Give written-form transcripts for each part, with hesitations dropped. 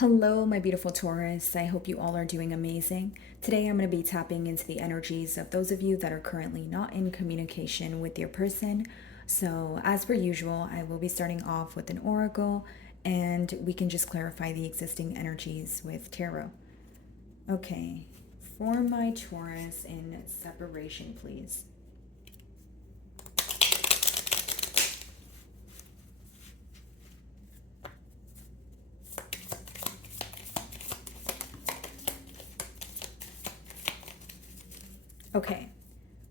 Hello, my beautiful Taurus. I hope you all are doing amazing. Today, I'm going to be tapping into the energies of those of you that are currently not in communication with your person. So, as per usual, I will be starting off with an oracle and we can just clarify the existing energies with tarot. Okay, for my Taurus in separation, please. Okay.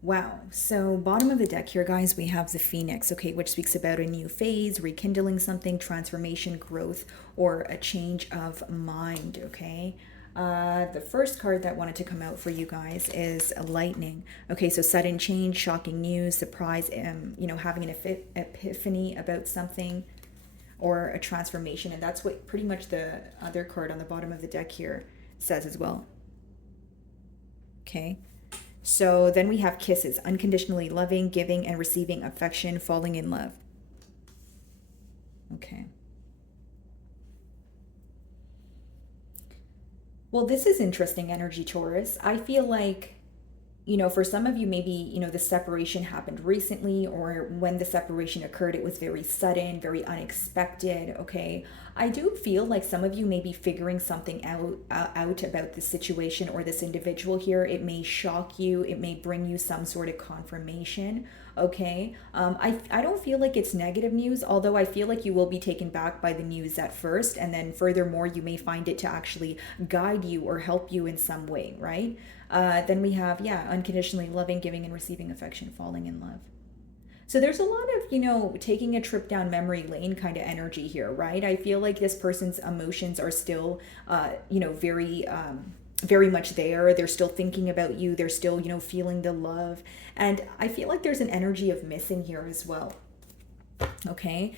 Wow. So, bottom of the deck here, guys, we have the Phoenix, okay, which speaks about a new phase, rekindling something, transformation, growth, or a change of mind, okay? The first card that wanted to come out for you guys is Lightning. Okay, so sudden change, shocking news, surprise, having an epiphany about something or a transformation. And that's what pretty much the other card on the bottom of the deck here says as well. Okay. So then we have kisses, unconditionally loving, giving, and receiving affection, falling in love. Okay. Well, this is interesting energy, Taurus. I feel like, for some of you, maybe, the separation happened recently, or when the separation occurred, it was very sudden, very unexpected. Okay. I do feel like some of you may be figuring something out about this situation or this individual here. It may shock you, it may bring you some sort of confirmation. Okay. I don't feel like it's negative news, although I feel like you will be taken back by the news at first. And then, furthermore, you may find it to actually guide you or help you in some way, right? Then we have, yeah, unconditionally loving, giving, and receiving affection, falling in love. So there's a lot of, taking a trip down memory lane kind of energy here, right? I feel like this person's emotions are still, very much there. They're still thinking about you. They're still, feeling the love. And I feel like there's an energy of missing here as well. Okay.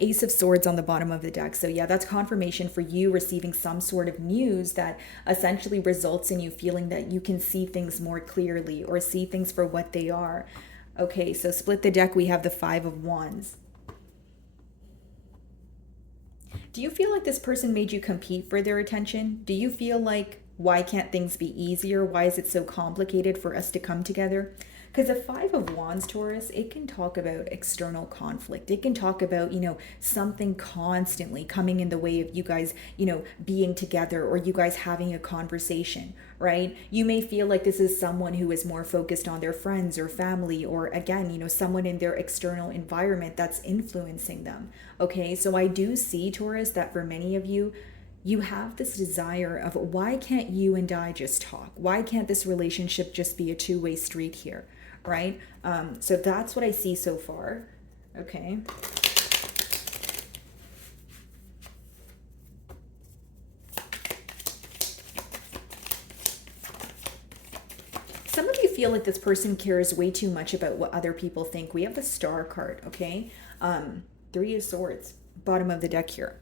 Ace of Swords on the bottom of the deck. So yeah, that's confirmation for you receiving some sort of news that essentially results in you feeling that you can see things more clearly or see things for what they are. Okay, so split the deck, we have the Five of Wands. Do you feel like this person made you compete for their attention? Do you feel like, why can't things be easier? Why is it so complicated for us to come together? Because the Five of Wands, Taurus, it can talk about external conflict. It can talk about, something constantly coming in the way of you guys, being together or you guys having a conversation, right? You may feel like this is someone who is more focused on their friends or family, or again, someone in their external environment that's influencing them. Okay, so I do see, Taurus, that for many of you, you have this desire of, why can't you and I just talk? Why can't this relationship just be a two-way street here, right? So that's what I see so far. Okay. Some of you feel like this person cares way too much about what other people think. We have the Star card, okay? Three of Swords, bottom of the deck here.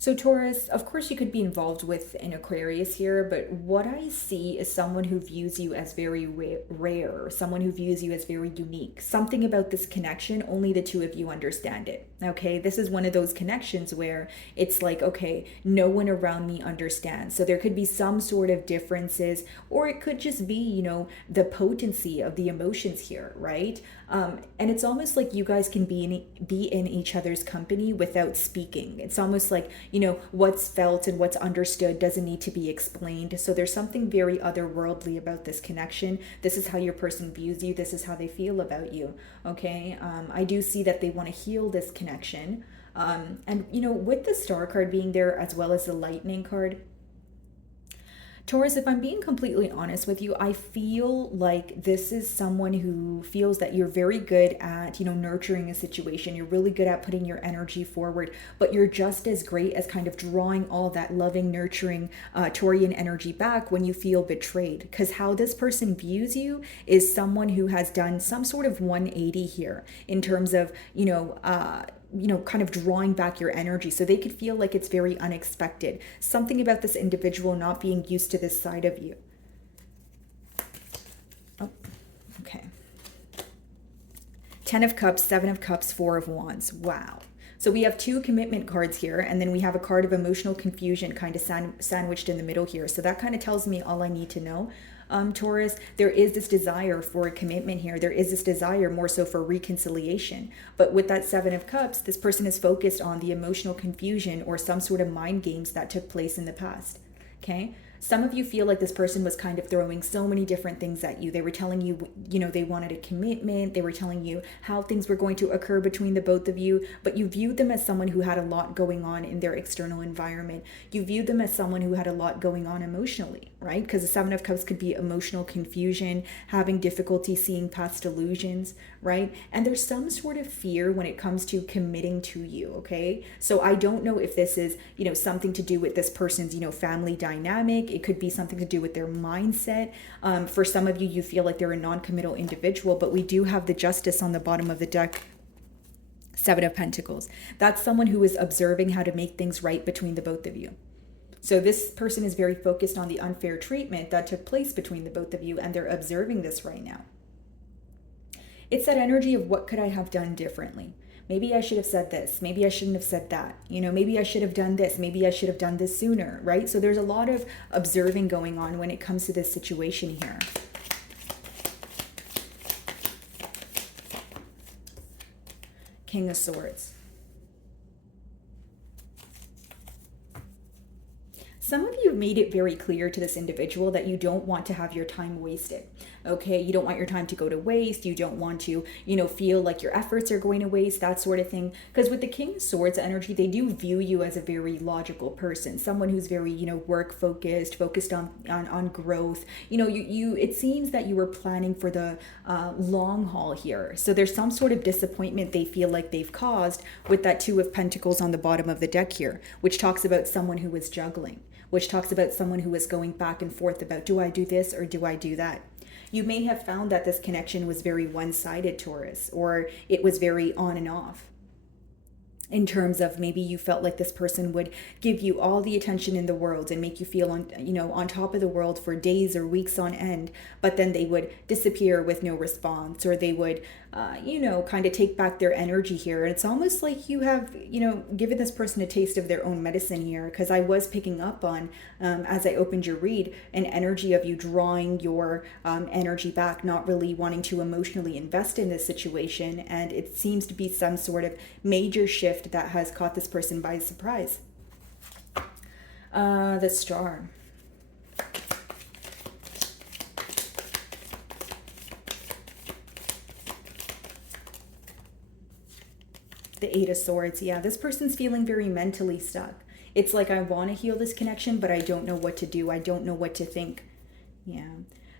So, Taurus, of course, you could be involved with an Aquarius here, but what I see is someone who views you as very rare, someone who views you as very unique. Something about this connection, only the two of you understand it. Okay, this is one of those connections where it's like, okay, no one around me understands. So, there could be some sort of differences, or it could just be, the potency of the emotions here, right? And it's almost like you guys can be in each other's company without speaking. It's almost like, what's felt and what's understood doesn't need to be explained. So there's something very otherworldly about this connection. This is how your person views you. This is how they feel about you. Okay. I do see that they want to heal this connection. And, with the Star card being there as well as the Lightning card, Taurus, if I'm being completely honest with you, I feel like this is someone who feels that you're very good at, nurturing a situation. You're really good at putting your energy forward, but you're just as great as kind of drawing all that loving, nurturing Taurian energy back when you feel betrayed. Because how this person views you is someone who has done some sort of 180 here in terms of, kind of drawing back your energy. So they could feel like it's very unexpected. Something about this individual not being used to this side of you. Oh, okay. 10 of Cups, 7 of Cups, 4 of Wands. Wow. So we have two commitment cards here, and then we have a card of emotional confusion kind of sandwiched in the middle here. So that kind of tells me all I need to know. Taurus, there is this desire for a commitment here. There is this desire more so for reconciliation. But with that Seven of Cups, this person is focused on the emotional confusion or some sort of mind games that took place in the past. Okay? Some of you feel like this person was kind of throwing so many different things at you. They were telling you, they wanted a commitment. They were telling you how things were going to occur between the both of you, but you viewed them as someone who had a lot going on in their external environment. You viewed them as someone who had a lot going on emotionally, right? Because the Seven of Cups could be emotional confusion, having difficulty seeing past illusions, right? And there's some sort of fear when it comes to committing to you, okay? So I don't know if this is, something to do with this person's, family dynamic. It could be something to do with their mindset. For some of you, you feel like they're a non-committal individual, but we do have the Justice on the bottom of the deck. Seven of Pentacles. That's someone who is observing how to make things right between the both of you. So this person is very focused on the unfair treatment that took place between the both of you, and they're observing this right now. It's that energy of what could I have done differently? Maybe I should have said this. Maybe I shouldn't have said that. Maybe I should have done this. Maybe I should have done this sooner, right? So there's a lot of observing going on when it comes to this situation here. King of Swords. Some of you have made it very clear to this individual that you don't want to have your time wasted. Okay, you don't want your time to go to waste. You don't want to, feel like your efforts are going to waste, that sort of thing. Because with the King of Swords energy, they do view you as a very logical person, someone who's very, work focused on growth. It seems that you were planning for the long haul here. So there's some sort of disappointment they feel like they've caused with that Two of Pentacles on the bottom of the deck here, which talks about someone who was juggling, which talks about someone who was going back and forth about, do I do this or do I do that? You may have found that this connection was very one-sided, Taurus, or it was very on and off. In terms of maybe you felt like this person would give you all the attention in the world and make you feel on top of the world for days or weeks on end, but then they would disappear with no response, or they would, kind of take back their energy here. And it's almost like you have, given this person a taste of their own medicine here, because I was picking up on, as I opened your read, an energy of you drawing your energy back, not really wanting to emotionally invest in this situation. And it seems to be some sort of major shift that has caught this person by surprise. The Star. The Eight of Swords. Yeah, this person's feeling very mentally stuck. It's like, I want to heal this connection, but I don't know what to do. I don't know what to think. Yeah.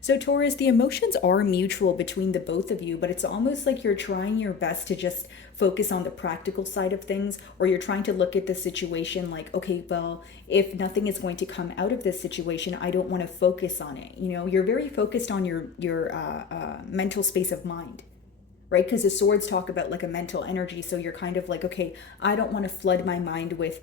So Taurus, the emotions are mutual between the both of you, but it's almost like you're trying your best to just focus on the practical side of things, or you're trying to look at the situation like, okay, well, if nothing is going to come out of this situation, I don't want to focus on it. You're very focused on your mental space of mind, right? Because the swords talk about like a mental energy. So you're kind of like, okay, I don't want to flood my mind with,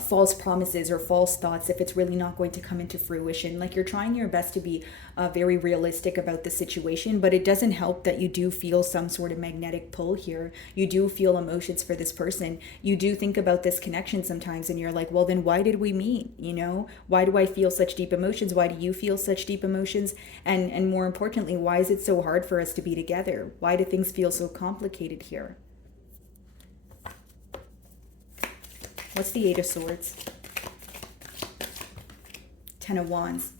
false promises or false thoughts if it's really not going to come into fruition. Like, you're trying your best to be very realistic about the situation, but it doesn't help that you do feel some sort of magnetic pull here. You do feel emotions for this person. You do think about this connection sometimes, and you're like, well, then why did we meet? Why do I feel such deep emotions? Why do you feel such deep emotions? And more importantly, why is it so hard for us to be together? Why do things feel so complicated here? What's the Eight of Swords? Ten of Wands.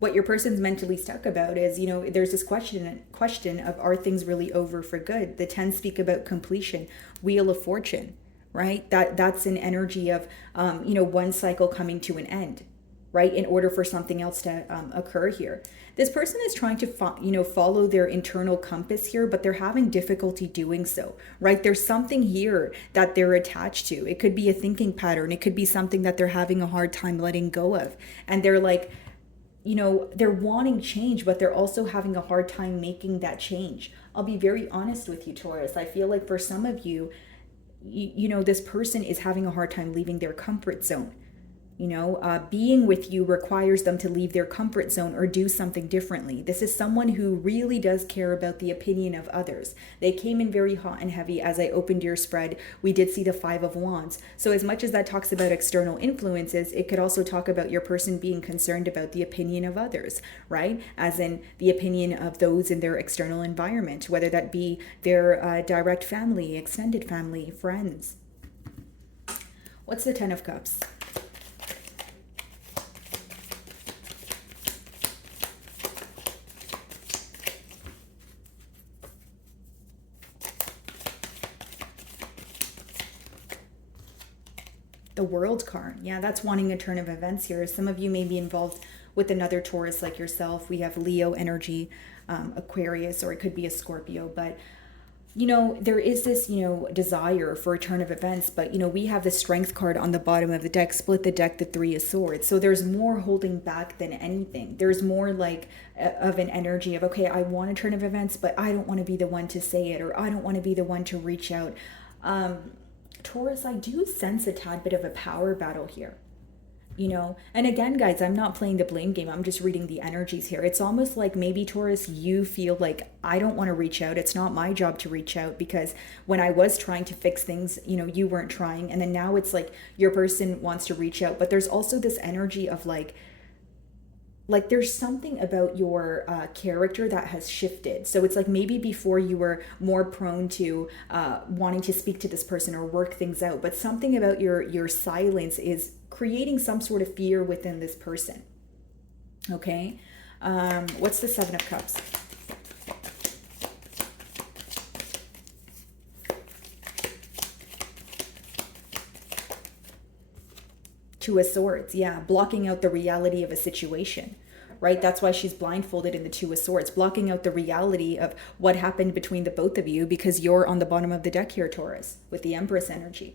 What your person's mentally stuck about is, there's this question of, are things really over for good? The 10 speak about completion, Wheel of Fortune, right? That's an energy of, one cycle coming to an end, right? In order for something else to occur here. This person is trying to, follow their internal compass here, but they're having difficulty doing so, right? There's something here that they're attached to. It could be a thinking pattern. It could be something that they're having a hard time letting go of. And they're like, they're wanting change, but they're also having a hard time making that change. I'll be very honest with you, Taurus. I feel like for some of you, this person is having a hard time leaving their comfort zone. Being with you requires them to leave their comfort zone or do something differently. This is someone who really does care about the opinion of others. They came in very hot and heavy. As I opened your spread, we did see the Five of Wands. So as much as that talks about external influences, it could also talk about your person being concerned about the opinion of others, right? As in the opinion of those in their external environment, whether that be their direct family, extended family, friends. What's the Ten of Cups? The World card. Yeah, that's wanting a turn of events here. Some of you may be involved with another Taurus like yourself. We have Leo energy, Aquarius, or it could be a Scorpio. But, there is this, desire for a turn of events. But, we have the Strength card on the bottom of the deck, split the deck, the Three of Swords. So there's more holding back than anything. There's more like of an energy of, okay, I want a turn of events, but I don't want to be the one to say it, or I don't want to be the one to reach out. Taurus, I do sense a tad bit of a power battle here, and again, guys, I'm not playing the blame game. I'm just reading the energies here. It's almost like maybe, Taurus, you feel like I don't want to reach out. It's not my job to reach out, because when I was trying to fix things, you weren't trying. And then now it's like your person wants to reach out, but there's also this energy of like there's something about your character that has shifted. So it's like maybe before you were more prone to wanting to speak to this person or work things out, but something about your silence is creating some sort of fear within this person. Okay, what's the Seven of Cups? Two of Swords, yeah, blocking out the reality of a situation, right? That's why she's blindfolded in the Two of Swords, blocking out the reality of what happened between the both of you, because you're on the bottom of the deck here, Taurus, with the Empress energy.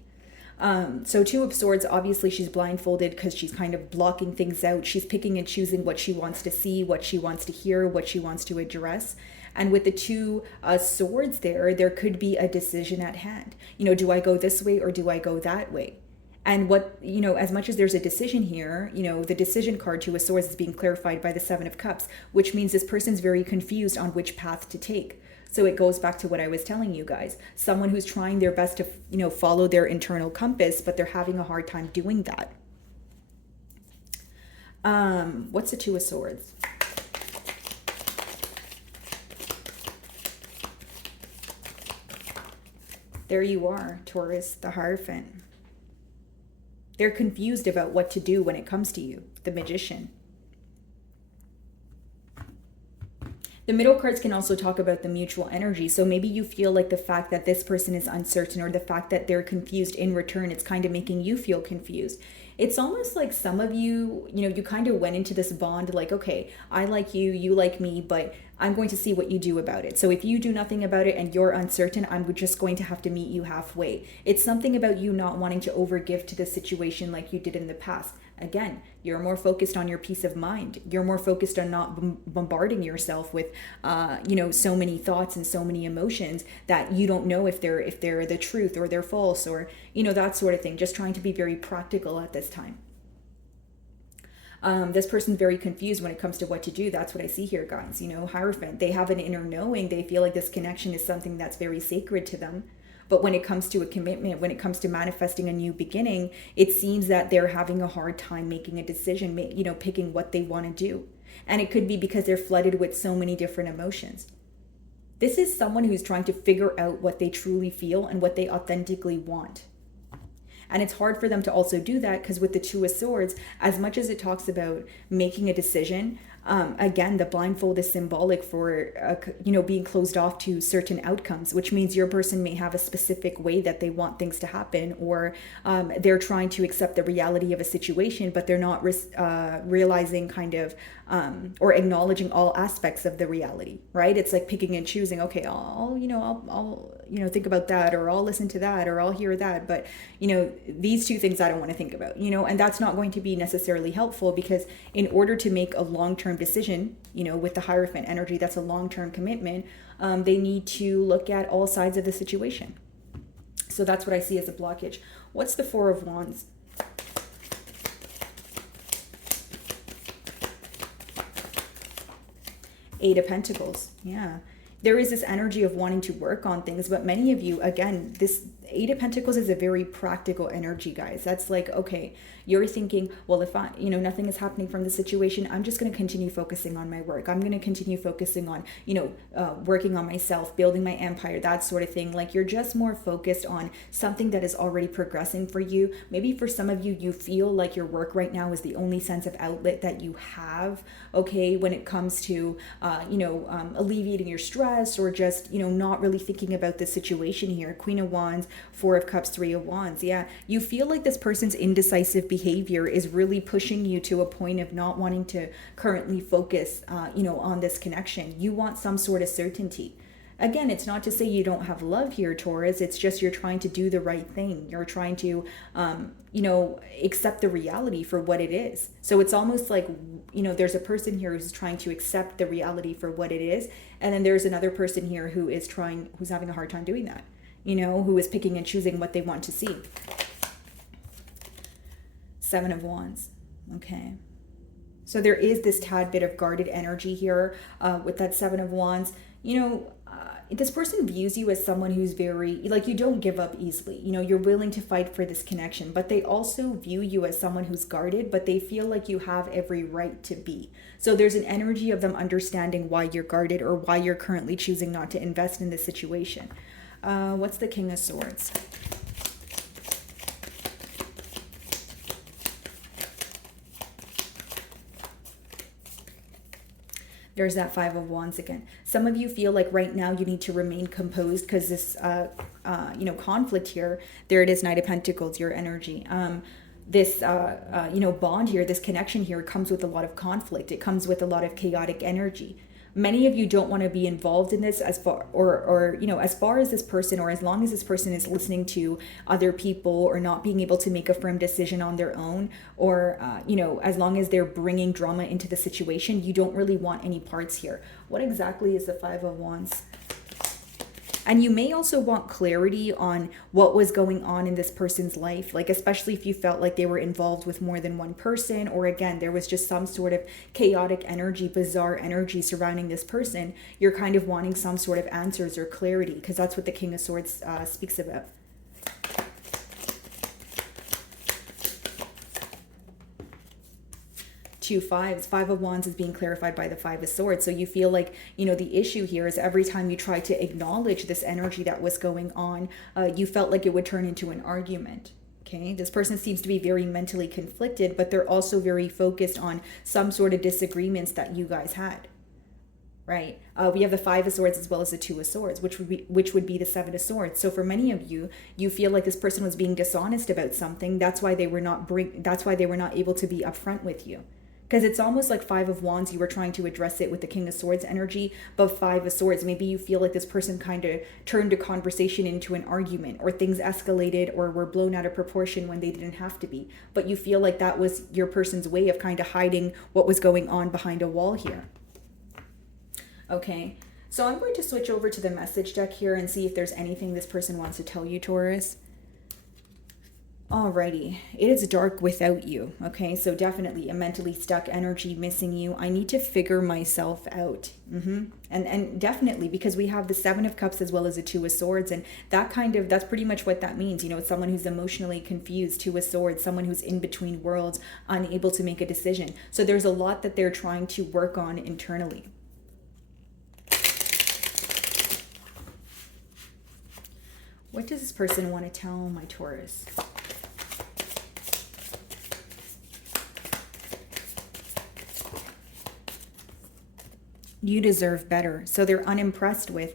So Two of Swords, obviously she's blindfolded because she's kind of blocking things out. She's picking and choosing what she wants to see, what she wants to hear, what she wants to address. And with the Two Swords there could be a decision at hand. Do I go this way or do I go that way? And what, as much as there's a decision here, the decision card, Two of Swords, is being clarified by the Seven of Cups, which means this person's very confused on which path to take. So it goes back to what I was telling you guys. Someone who's trying their best to, follow their internal compass, but they're having a hard time doing that. What's the Two of Swords? There you are, Taurus, the Hierophant. They're confused about what to do when it comes to you, the Magician. The middle cards can also talk about the mutual energy. So maybe you feel like the fact that this person is uncertain, or the fact that they're confused in return, it's kind of making you feel confused. It's almost like some of you, you kind of went into this bond like, okay, I like you, you like me, but I'm going to see what you do about it. So if you do nothing about it and you're uncertain, I'm just going to have to meet you halfway. It's something about you not wanting to overgive to the situation like you did in the past. Again, you're more focused on your peace of mind. You're more focused on not bombarding yourself with, so many thoughts and so many emotions that you don't know if they're the truth or they're false, or, that sort of thing. Just trying to be very practical at this time. This person's very confused when it comes to what to do. That's what I see here, guys. Hierophant, they have an inner knowing. They feel like this connection is something that's very sacred to them. But when it comes to a commitment, when it comes to manifesting a new beginning, it seems that they're having a hard time making a decision, picking what they want to do. And it could be because they're flooded with so many different emotions. This is someone who's trying to figure out what they truly feel and what they authentically want. And it's hard for them to also do that because with the Two of Swords, as much as it talks about making a decision, again, the blindfold is symbolic for, being closed off to certain outcomes, which means your person may have a specific way that they want things to happen, or they're trying to accept the reality of a situation, but they're not realizing kind of, or acknowledging all aspects of the reality, right? It's like picking and choosing, okay, I'll think about that, or I'll listen to that, or I'll hear that. But, these two things I don't want to think about, and that's not going to be necessarily helpful, because in order to make a long-term decision, with the Hierophant energy, that's a long-term commitment, they need to look at all sides of the situation. So that's what I see as a blockage. What's the Four of Wands? Eight of Pentacles. Yeah. There is this energy of wanting to work on things, but many of you, again, this Eight of Pentacles is a very practical energy, guys. That's like, okay, you're thinking, well, if nothing is happening from the situation, I'm just going to continue focusing on my work. I'm going to continue focusing on, working on myself, building my empire, that sort of thing. Like, you're just more focused on something that is already progressing for you. Maybe for some of you, you feel like your work right now is the only sense of outlet that you have, okay, when it comes to, alleviating your stress, or just, not really thinking about the situation here. Queen of Wands, Four of Cups, Three of Wands. Yeah, you feel like this person's indecisive behavior is really pushing you to a point of not wanting to currently focus, on this connection. You want some sort of certainty. Again, it's not to say you don't have love here, Taurus. It's just you're trying to do the right thing. You're trying to, accept the reality for what it is. So it's almost like, there's a person here who's trying to accept the reality for what it is. And then there's another person here who's having a hard time doing that, who is picking and choosing what they want to see. Seven of Wands. Okay. So there is this tad bit of guarded energy here with that Seven of Wands. This person views you as someone who's very, like, you don't give up easily. You're willing to fight for this connection, but they also view you as someone who's guarded, but they feel like you have every right to be. So there's an energy of them understanding why you're guarded, or why you're currently choosing not to invest in this situation. What's the King of Swords? There's that Five of Wands again. Some of you feel like right now you need to remain composed because this, conflict here, there it is, Knight of Pentacles, your energy. This, bond here, this connection here comes with a lot of conflict. It comes with a lot of chaotic energy. Many of you don't want to be involved in this as far, as far as this person, or as long as this person is listening to other people, or not being able to make a firm decision on their own, or, as long as they're bringing drama into the situation, you don't really want any parts here. What exactly is the Five of Wands? And you may also want clarity on what was going on in this person's life, like especially if you felt like they were involved with more than one person, or again, there was just some sort of chaotic energy, bizarre energy surrounding this person. You're kind of wanting some sort of answers or clarity, because that's what the King of Swords speaks about. Two fives. Five of Wands is being clarified by the Five of Swords. So you feel like, the issue here is every time you try to acknowledge this energy that was going on, you felt like it would turn into an argument. Okay, this person seems to be very mentally conflicted, but they're also very focused on some sort of disagreements that you guys had. Right? We have the Five of Swords as well as the Two of Swords, which would be the Seven of Swords. So for many of you, you feel like this person was being dishonest about something. That's why they were not able to be upfront with you. Because it's almost like Five of Wands, you were trying to address it with the King of Swords energy, but Five of Swords, maybe you feel like this person kind of turned a conversation into an argument, or things escalated or were blown out of proportion when they didn't have to be. But you feel like that was your person's way of kind of hiding what was going on behind a wall here. Okay, so I'm going to switch over to the message deck here and see if there's anything this person wants to tell you, Taurus. Alrighty, it is dark without you. Okay, so definitely a mentally stuck energy, missing you. I need to figure myself out. And definitely, because we have the Seven of Cups as well as the Two of Swords, and that's pretty much what that means. It's someone who's emotionally confused. Two of Swords, someone who's in between worlds, unable to make a decision. So there's a lot that they're trying to work on internally. What does this person want to tell my Taurus? You deserve better. So they're unimpressed with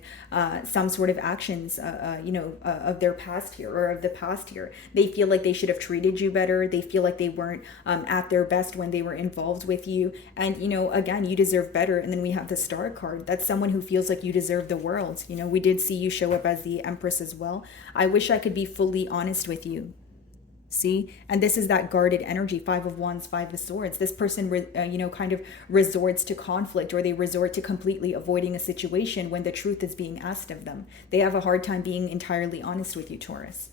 some sort of actions, of their past here, or of the past here. They feel like they should have treated you better. They feel like they weren't at their best when they were involved with you. And, again, you deserve better. And then we have the Star card. That's someone who feels like you deserve the world. We did see you show up as the Empress as well. I wish I could be fully honest with you. See, and this is that guarded energy, Five of Wands, Five of Swords. This person, kind of resorts to conflict, or they resort to completely avoiding a situation when the truth is being asked of them. They have a hard time being entirely honest with you, Taurus.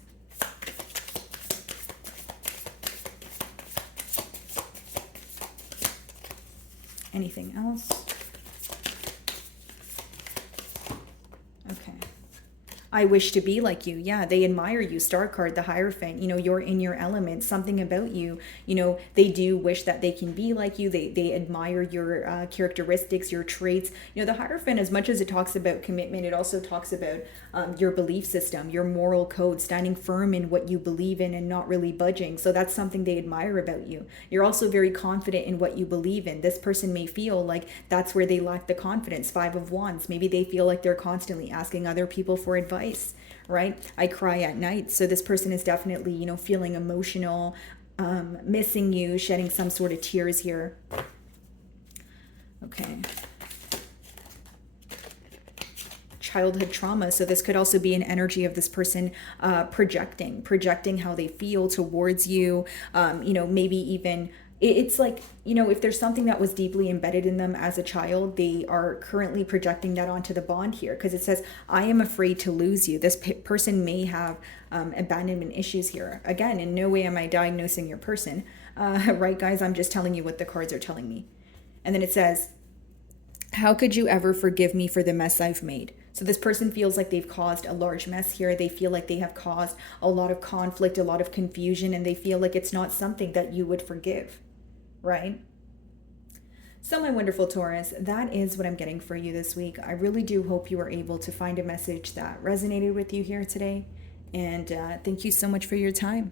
Anything else? I wish to be like you. Yeah, they admire you. Star card, the Hierophant, you're in your element. Something about you, they do wish that they can be like you. They admire your characteristics, your traits. The Hierophant, as much as it talks about commitment, it also talks about your belief system, your moral code, standing firm in what you believe in and not really budging. So that's something they admire about you. You're also very confident in what you believe in. This person may feel like that's where they lack the confidence. Five of Wands. Maybe they feel like they're constantly asking other people for advice, right? I cry at night. So this person is definitely, feeling emotional, missing you, shedding some sort of tears here. Okay. Childhood trauma. So this could also be an energy of this person projecting how they feel towards you. Maybe even it's like, if there's something that was deeply embedded in them as a child, they are currently projecting that onto the bond here, because it says, I am afraid to lose you. This person may have abandonment issues here. Again, in no way am I diagnosing your person, right, guys? I'm just telling you what the cards are telling me. And then it says, how could you ever forgive me for the mess I've made? So this person feels like they've caused a large mess here. They feel like they have caused a lot of conflict, a lot of confusion, and they feel like it's not something that you would forgive, right? So my wonderful Taurus, that is what I'm getting for you this week. I really do hope you were able to find a message that resonated with you here today. And thank you so much for your time.